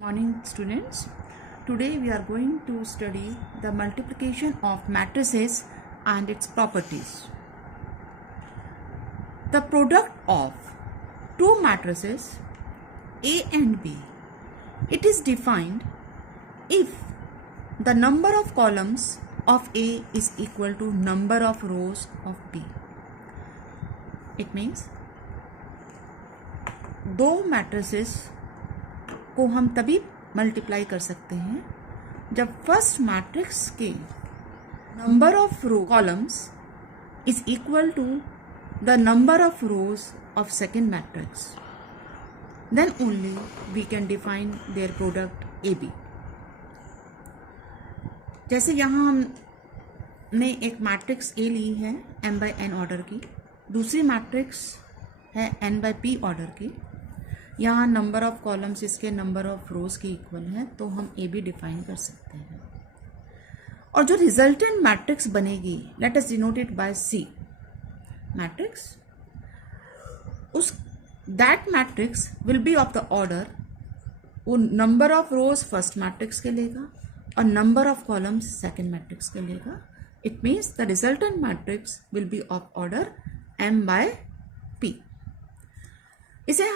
Morning students, today we are going to study the multiplication of matrices and its properties. The product of two matrices A and B, it is defined if the number of columns of A is equal to number of rows of B. It means दो matrices को हम तभी multiply कर सकते हैं जब first matrix के number of row columns is equal to the number of rows of second matrix, then only we can define their product A B. जैसे यहाँ हमने एक मैट्रिक्स ए ली है m by n ऑर्डर की, दूसरी matrix है n by p order की. यहाँ नंबर ऑफ कॉलम्स इसके नंबर ऑफ रोज के इक्वल है, तो हम ए बी डिफाइन कर सकते हैं. और जो रिजल्टेंट मैट्रिक्स बनेगी, let us denote it by C matrix, उस that matrix will be of the order, वो number of rows first matrix के लेगा और number of columns second matrix के लेगा. It means the resultant matrix will be of order m by p. इसे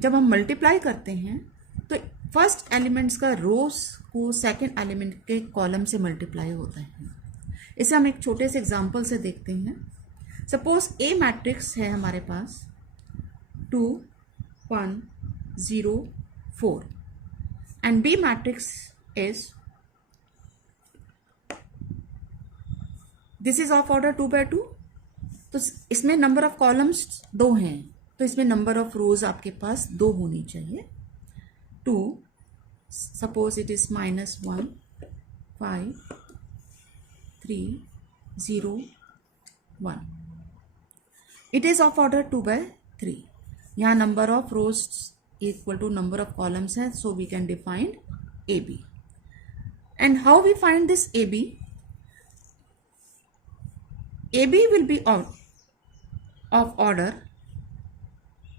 जब हम मल्टीप्लाई करते हैं तो फर्स्ट एलिमेंट्स का रोज को सेकंड एलिमेंट के कॉलम से मल्टीप्लाई होता है. इसे हम एक छोटे से एग्जांपल से देखते हैं. सपोज ए मैट्रिक्स है हमारे पास 2 1 0 4 and B matrix is this is of order 2 by 2. तो इसमें नंबर ऑफ कॉलम्स 2 हैं, तो इसमें नंबर ऑफ रोज आपके पास 2 होनी चाहिए. 2, suppose it is -1 5 3 0 1. It is of order 2 by 3. यहाँ number of rows equal to number of columns है, so we can define A B. And how we find this A B? A B will be of order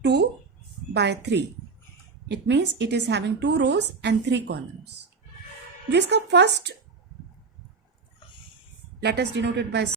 2 by 3. It means it is having 2 rows and 3 columns. जिसका first, let us denote it by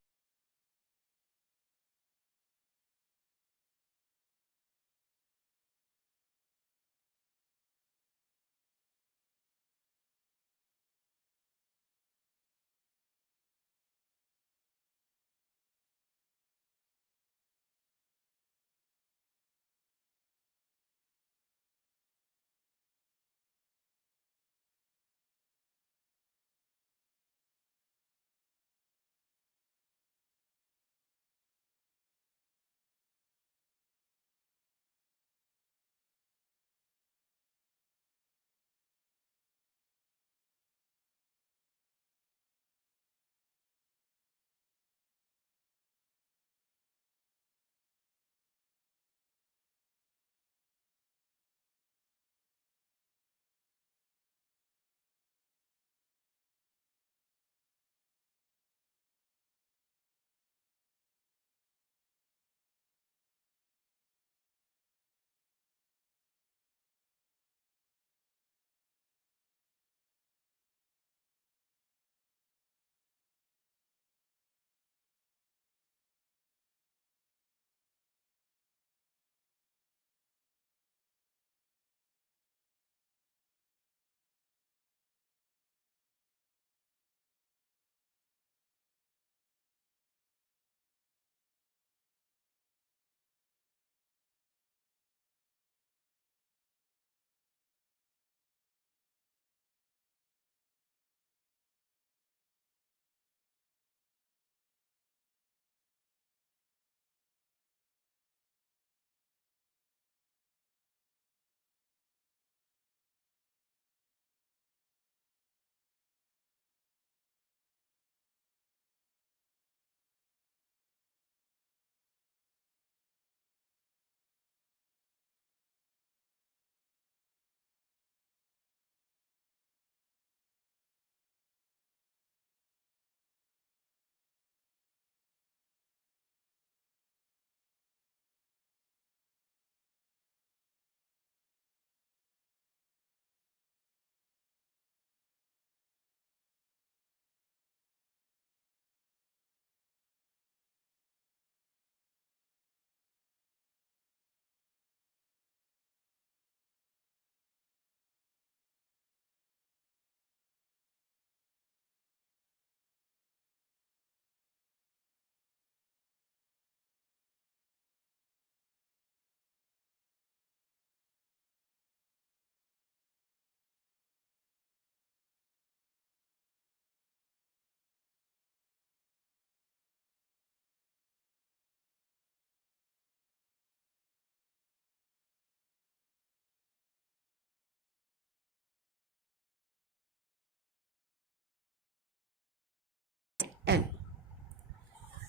L.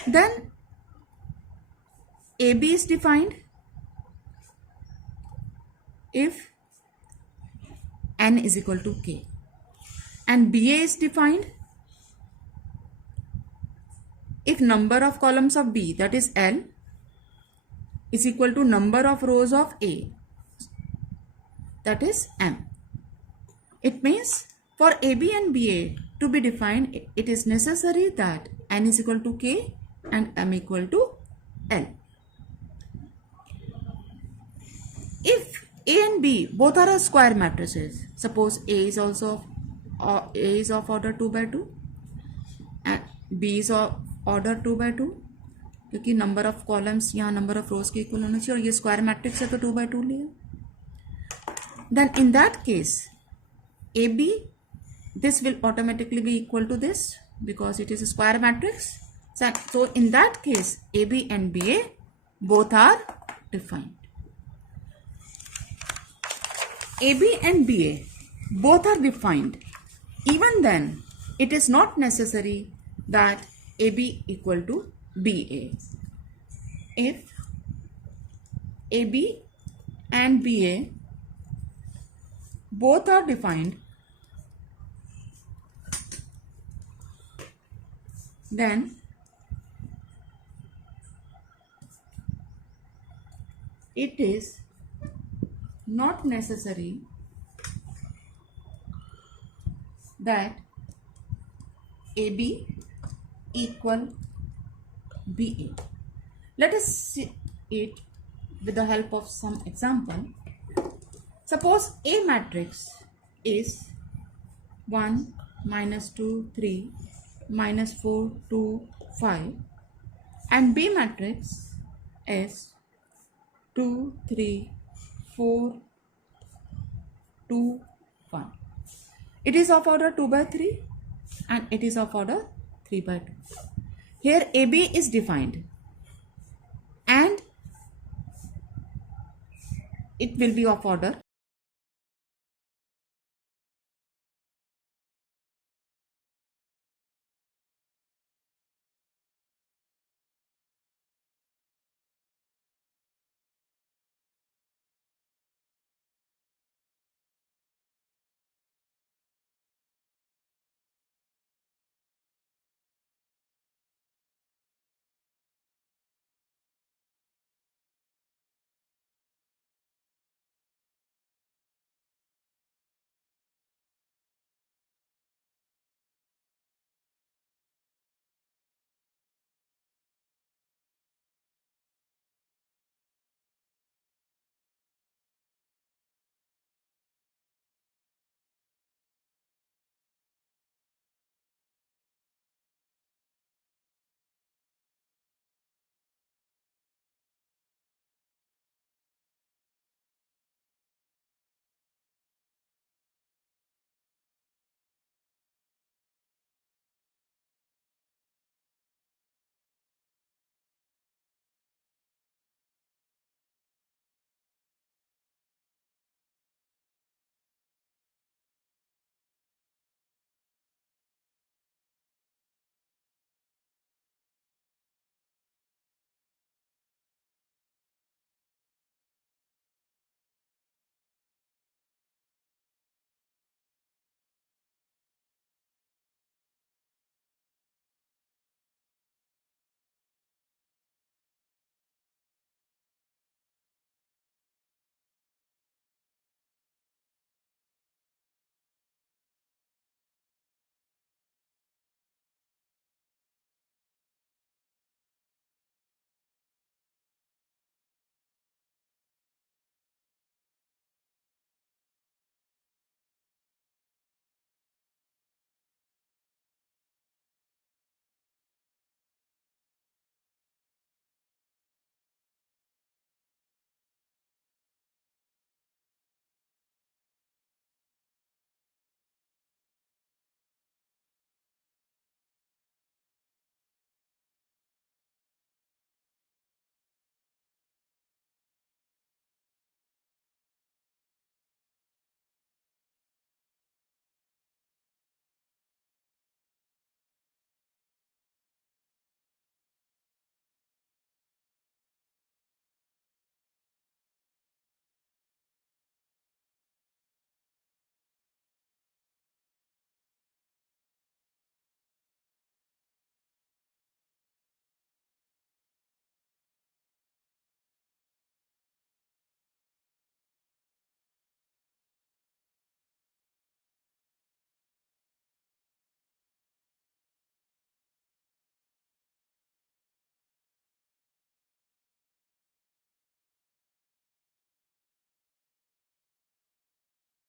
Then AB is defined if N is equal to K, and BA is defined if number of columns of B, that is L, is equal to number of rows of A, that is M. It means for AB and BA to be defined, it is necessary that N is equal to K and M equal to L. If A and B both are square matrices, suppose A is of order 2 by 2 and B is of order 2 by 2, क्योंकि number of columns यहाँ number of रोज के equal होना चाहिए और ये square matrix है तो 2 by 2 लिया. Then in that case AB, this will automatically be equal to this because it is a square matrix. So in that case AB and BA both are defined. AB and BA both are defined. Even then it is not necessary that AB equal to BA. If AB and BA both are defined, then it is not necessary that AB equal BA. Let us see it with the help of some example. Suppose A matrix is 1, -2, 3, -4, 2, 5 and B matrix is 2, 3, 4, 2, 1. It is of order 2 by 3 and it is of order 3 by 2. Here AB is defined and it will be of order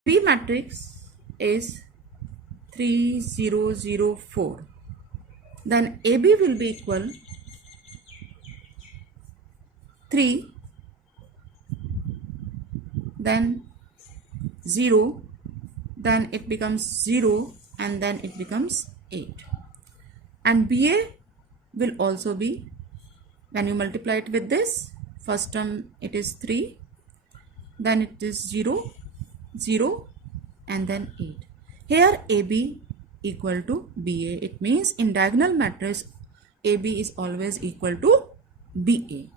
B matrix is 3 0 0 4, then AB will be equal 3, then 0, then it becomes 0, and then it becomes 8. And BA will also be, when you multiply it with this, first term it is 3, then it is 0 0, and then 8. Here AB equal to BA. It means in diagonal matrix AB is always equal to BA.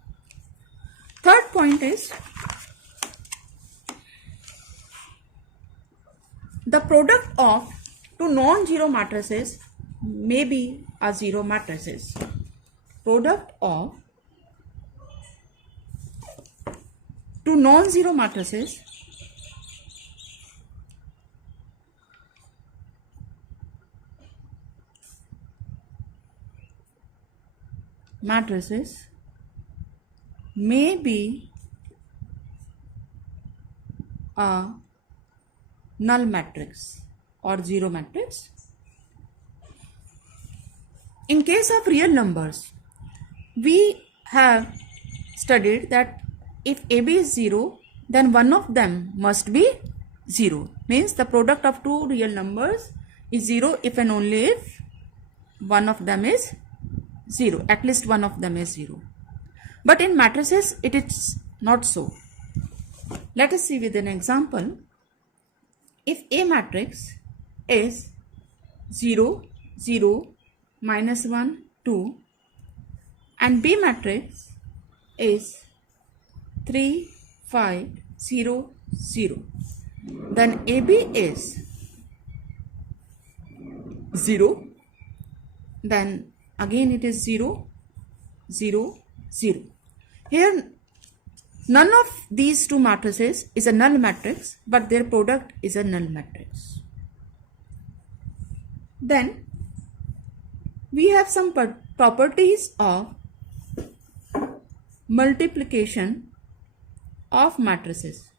Third point is the product of two non-zero matrices may be a zero matrices. Product of two non-zero matrices may be a null matrix or zero matrix. In case of real numbers, we have studied that if AB is 0, then one of them must be 0. Means the product of two real numbers is 0 if and only if one of them is 0. At least one of them is 0. But in matrices, it is not so. Let us see with an example. If A matrix is 0, 0, -1, 2, and B matrix is 3, 5, 0, 0, then AB is 0, then again it is 0, 0, 0. Here none of these two matrices is a null matrix, but their product is a null matrix. Then we have some properties of multiplication of matrices.